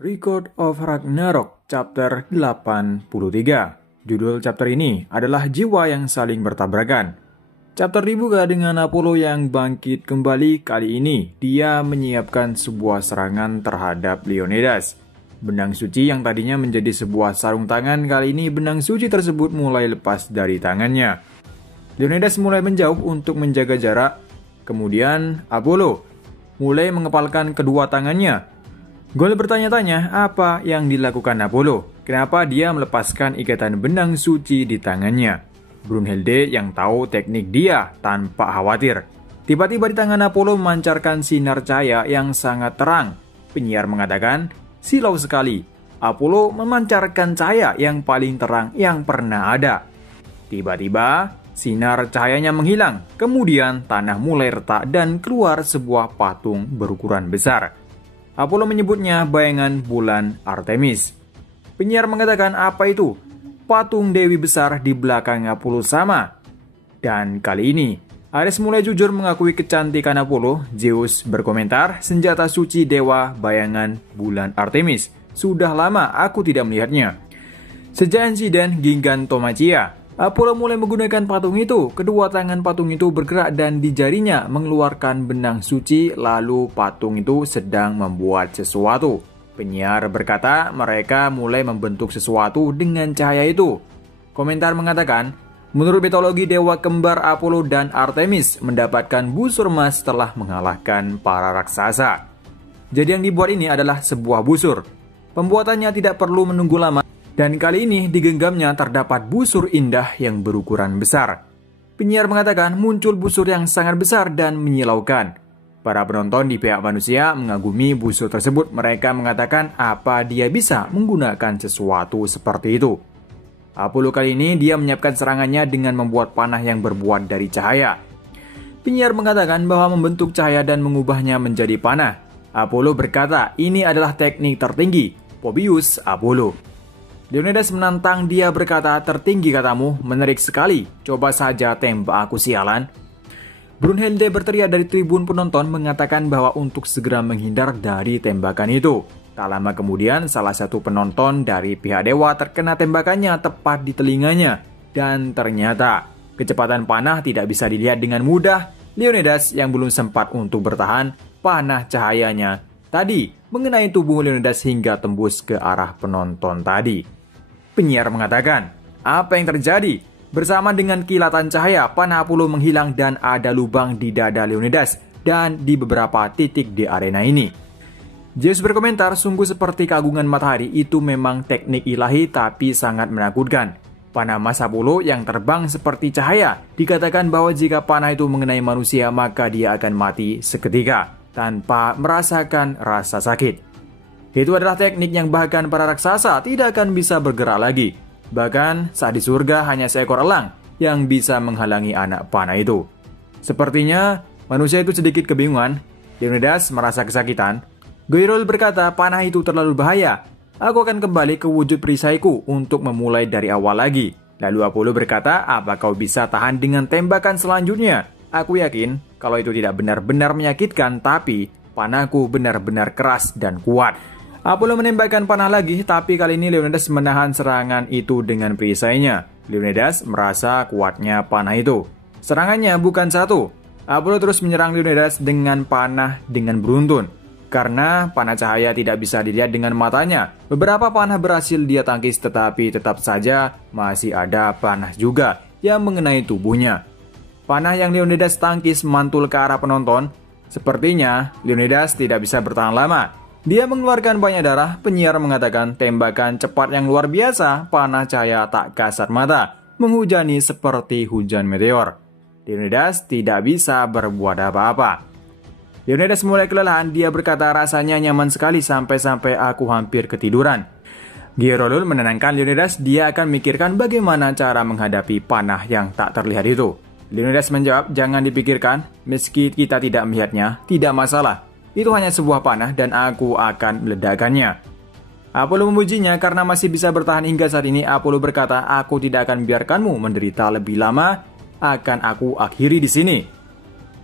Record of Ragnarok chapter 83. Judul chapter ini adalah jiwa yang saling bertabrakan. Chapter dibuka dengan Apollo yang bangkit kembali. Kali ini dia menyiapkan sebuah serangan terhadap Leonidas. Benang suci yang tadinya menjadi sebuah sarung tangan, kali ini benang suci tersebut mulai lepas dari tangannya. Leonidas mulai menjauh untuk menjaga jarak. Kemudian Apollo mulai mengepalkan kedua tangannya. Gol bertanya-tanya apa yang dilakukan Apollo. Kenapa dia melepaskan ikatan benang suci di tangannya? Brunhilde yang tahu teknik dia tanpa khawatir. Tiba-tiba di tangan Apollo memancarkan sinar cahaya yang sangat terang. Penyiar mengatakan, silau sekali. Apollo memancarkan cahaya yang paling terang yang pernah ada. Tiba-tiba sinar cahayanya menghilang. Kemudian tanah mulai retak dan keluar sebuah patung berukuran besar. Apollo menyebutnya bayangan bulan Artemis. Penyiar mengatakan, apa itu? Patung Dewi besar di belakang Apollo sama. Dan kali ini, Ares mulai jujur mengakui kecantikan Apollo. Zeus berkomentar, senjata suci dewa bayangan bulan Artemis. Sudah lama aku tidak melihatnya. Sejak insiden Gigantomachia, Apollo mulai menggunakan patung itu. Kedua tangan patung itu bergerak dan di jarinya mengeluarkan benang suci, lalu patung itu sedang membuat sesuatu. Penyiar berkata mereka mulai membentuk sesuatu dengan cahaya itu. Komentar mengatakan, menurut mitologi dewa kembar Apollo dan Artemis mendapatkan busur emas setelah mengalahkan para raksasa. Jadi yang dibuat ini adalah sebuah busur. Pembuatannya tidak perlu menunggu lama. Dan kali ini di genggamnya terdapat busur indah yang berukuran besar. Penyiar mengatakan muncul busur yang sangat besar dan menyilaukan. Para penonton di pihak manusia mengagumi busur tersebut. Mereka mengatakan apa dia bisa menggunakan sesuatu seperti itu. Apollo kali ini dia menyiapkan serangannya dengan membuat panah yang berbuat dari cahaya. Penyiar mengatakan bahwa membentuk cahaya dan mengubahnya menjadi panah. Apollo berkata ini adalah teknik tertinggi, Pobius Apollo. Leonidas menantang, dia berkata, tertinggi katamu, menarik sekali, coba saja tembak aku sialan. Brunhilde berteriak dari tribun penonton mengatakan bahwa untuk segera menghindar dari tembakan itu. Tak lama kemudian salah satu penonton dari pihak dewa terkena tembakannya tepat di telinganya. Dan ternyata kecepatan panah tidak bisa dilihat dengan mudah. Leonidas yang belum sempat untuk bertahan, panah cahayanya tadi mengenai tubuh Leonidas hingga tembus ke arah penonton tadi. Penyiar mengatakan, apa yang terjadi? Bersama dengan kilatan cahaya, panah Apollo menghilang dan ada lubang di dada Leonidas dan di beberapa titik di arena ini. Zeus berkomentar, sungguh seperti keagungan matahari, itu memang teknik ilahi tapi sangat menakutkan. Panah emas Apollo yang terbang seperti cahaya, dikatakan bahwa jika panah itu mengenai manusia maka dia akan mati seketika tanpa merasakan rasa sakit. Itu adalah teknik yang bahkan para raksasa tidak akan bisa bergerak lagi. Bahkan saat di surga hanya seekor elang yang bisa menghalangi anak panah itu. Sepertinya manusia itu sedikit kebingungan. Leonidas merasa kesakitan. Goirol berkata panah itu terlalu bahaya. Aku akan kembali ke wujud perisaiku untuk memulai dari awal lagi. Lalu Apollo berkata, apa kau bisa tahan dengan tembakan selanjutnya? Aku yakin kalau itu tidak benar-benar menyakitkan, tapi panahku benar-benar keras dan kuat. Apollo menembakkan panah lagi, tapi kali ini Leonidas menahan serangan itu dengan perisainya. Leonidas merasa kuatnya panah itu. Serangannya bukan satu. Apollo terus menyerang Leonidas dengan panah dengan beruntun. Karena panah cahaya tidak bisa dilihat dengan matanya. Beberapa panah berhasil dia tangkis, tetapi tetap saja masih ada panah juga yang mengenai tubuhnya. Panah yang Leonidas tangkis mantul ke arah penonton. Sepertinya Leonidas tidak bisa bertahan lama. Dia mengeluarkan banyak darah. Penyiar mengatakan tembakan cepat yang luar biasa, panah cahaya tak kasat mata, menghujani seperti hujan meteor. Leonidas tidak bisa berbuat apa-apa. Leonidas mulai kelelahan, dia berkata rasanya nyaman sekali sampai-sampai aku hampir ketiduran. Goirol menenangkan Leonidas, dia akan memikirkan bagaimana cara menghadapi panah yang tak terlihat itu. Leonidas menjawab, jangan dipikirkan, meski kita tidak melihatnya, tidak masalah. Itu hanya sebuah panah dan aku akan meledakkannya. Apollo memujinya karena masih bisa bertahan hingga saat ini. Apollo berkata, aku tidak akan membiarkanmu menderita lebih lama, akan aku akhiri di sini.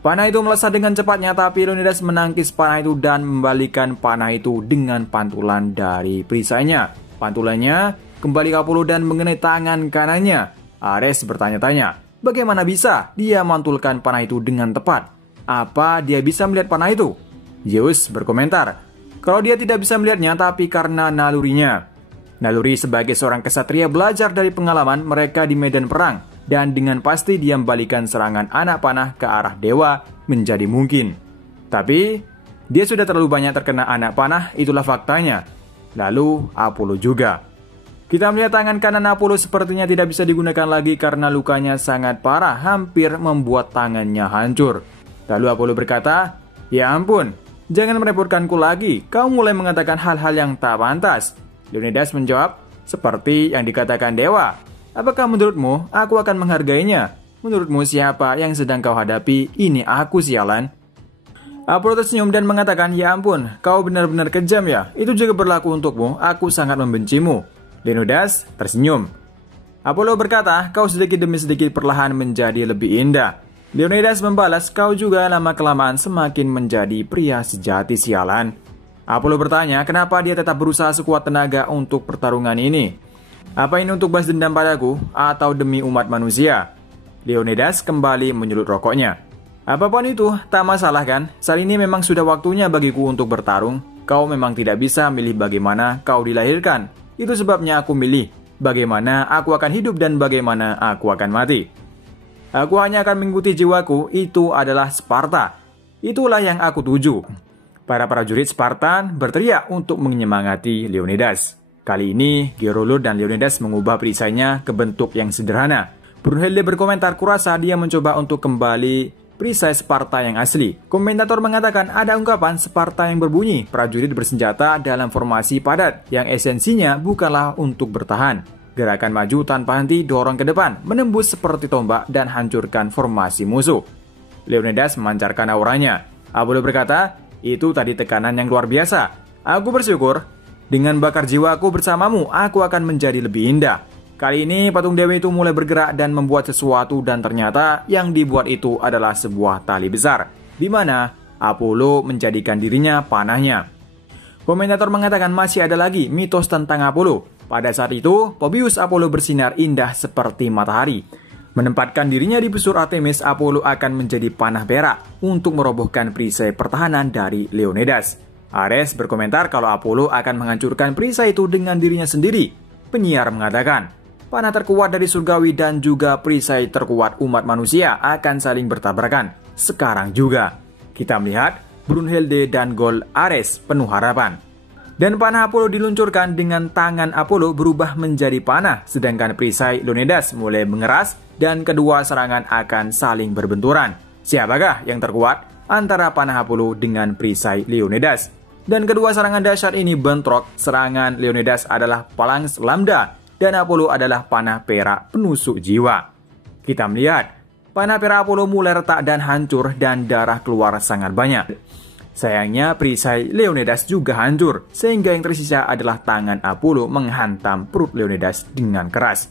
Panah itu melesat dengan cepatnya, tapi Leonidas menangkis panah itu dan membalikan panah itu dengan pantulan dari perisainya. Pantulannya kembali ke Apollo dan mengenai tangan kanannya. Ares bertanya-tanya, bagaimana bisa dia mantulkan panah itu dengan tepat? Apa dia bisa melihat panah itu? Zeus berkomentar, kalau dia tidak bisa melihatnya tapi karena nalurinya. Naluri sebagai seorang kesatria belajar dari pengalaman mereka di medan perang, dan dengan pasti dia membalikan serangan anak panah ke arah dewa menjadi mungkin. Tapi dia sudah terlalu banyak terkena anak panah, itulah faktanya. Lalu Apollo juga. Kita melihat tangan kanan Apollo sepertinya tidak bisa digunakan lagi karena lukanya sangat parah, hampir membuat tangannya hancur. Lalu Apollo berkata, ya ampun, jangan merepotkanku lagi, kau mulai mengatakan hal-hal yang tak pantas. Leonidas menjawab, seperti yang dikatakan dewa. Apakah menurutmu aku akan menghargainya? Menurutmu siapa yang sedang kau hadapi? Ini aku sialan. Apollo tersenyum dan mengatakan, ya ampun, kau benar-benar kejam ya. Itu juga berlaku untukmu, aku sangat membencimu. Leonidas tersenyum. Apollo berkata, kau sedikit demi sedikit perlahan menjadi lebih indah. Leonidas membalas, kau juga lama-kelamaan semakin menjadi pria sejati sialan. Apollo bertanya, kenapa dia tetap berusaha sekuat tenaga untuk pertarungan ini? Apa ini untuk balas dendam padaku atau demi umat manusia? Leonidas kembali menyulut rokoknya. Apapun itu, tak masalah kan? Saat ini memang sudah waktunya bagiku untuk bertarung. Kau memang tidak bisa milih bagaimana kau dilahirkan. Itu sebabnya aku milih bagaimana aku akan hidup dan bagaimana aku akan mati. Aku hanya akan mengikuti jiwaku, itu adalah Sparta. Itulah yang aku tuju. Para prajurit Spartan berteriak untuk menyemangati Leonidas. Kali ini, Gerolur dan Leonidas mengubah perisainya ke bentuk yang sederhana. Brunhilde berkomentar, kurasa dia mencoba untuk kembali perisai Sparta yang asli. Komentator mengatakan ada ungkapan Sparta yang berbunyi, prajurit bersenjata dalam formasi padat, yang esensinya bukanlah untuk bertahan. Gerakan maju tanpa henti dorong ke depan, menembus seperti tombak dan hancurkan formasi musuh. Leonidas memancarkan auranya. Apollo berkata, itu tadi tekanan yang luar biasa. Aku bersyukur, dengan bakar jiwaku bersamamu, aku akan menjadi lebih indah. Kali ini patung dewa itu mulai bergerak dan membuat sesuatu dan ternyata yang dibuat itu adalah sebuah tali besar, di mana Apollo menjadikan dirinya panahnya. Komentator mengatakan masih ada lagi mitos tentang Apollo. Pada saat itu, Pobius Apollo bersinar indah seperti matahari. Menempatkan dirinya di busur Artemis, Apollo akan menjadi panah perak untuk merobohkan perisai pertahanan dari Leonidas. Ares berkomentar kalau Apollo akan menghancurkan perisai itu dengan dirinya sendiri. Penyiar mengatakan, panah terkuat dari surgawi dan juga perisai terkuat umat manusia akan saling bertabrakan. Sekarang juga, kita melihat Brunhilde dan gol Ares penuh harapan. Dan panah Apollo diluncurkan dengan tangan Apollo berubah menjadi panah, sedangkan perisai Leonidas mulai mengeras dan kedua serangan akan saling berbenturan. Siapakah yang terkuat antara panah Apollo dengan perisai Leonidas? Dan kedua serangan dahsyat ini bentrok. Serangan Leonidas adalah Phalanx Lambda dan Apollo adalah panah perak penusuk jiwa. Kita melihat panah perak Apollo mulai retak dan hancur dan darah keluar sangat banyak. Sayangnya perisai Leonidas juga hancur, sehingga yang tersisa adalah tangan Apollo menghantam perut Leonidas dengan keras.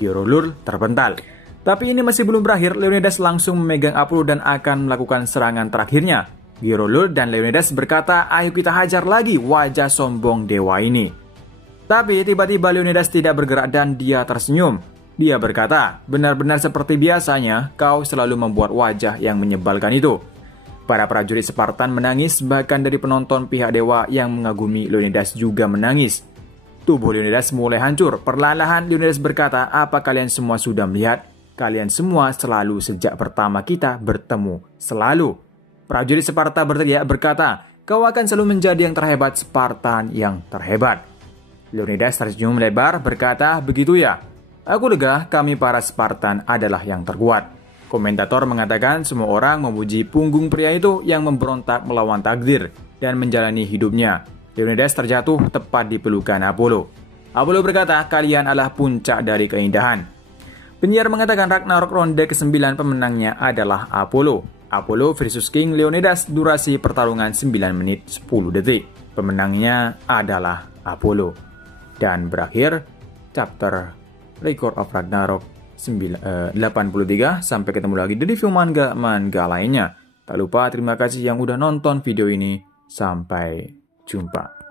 Gerolur terpental. Tapi ini masih belum berakhir, Leonidas langsung memegang Apollo dan akan melakukan serangan terakhirnya. Gerolur dan Leonidas berkata, ayo kita hajar lagi wajah sombong dewa ini. Tapi tiba-tiba Leonidas tidak bergerak dan dia tersenyum. Dia berkata, benar-benar seperti biasanya, kau selalu membuat wajah yang menyebalkan itu. Para prajurit Spartan menangis, bahkan dari penonton pihak dewa yang mengagumi Leonidas juga menangis. Tubuh Leonidas mulai hancur. Perlahan-lahan Leonidas berkata, apa kalian semua sudah melihat? Kalian semua selalu sejak pertama kita bertemu. Selalu. Prajurit Sparta berteriak berkata, kau akan selalu menjadi yang terhebat, Spartan yang terhebat. Leonidas tersenyum lebar berkata, begitu ya? Aku lega, kami para Spartan adalah yang terkuat. Komentator mengatakan semua orang memuji punggung pria itu yang memberontak melawan takdir dan menjalani hidupnya. Leonidas terjatuh tepat di pelukan Apollo. Apollo berkata, kalian adalah puncak dari keindahan. Penyiar mengatakan Ragnarok ronde ke-9 pemenangnya adalah Apollo. Apollo versus King Leonidas, durasi pertarungan 9 menit 10 detik. Pemenangnya adalah Apollo. Dan berakhir chapter Record of Ragnarok 83. Sampai ketemu lagi di review manga lainnya. Tak lupa terima kasih yang udah nonton video ini. Sampai jumpa.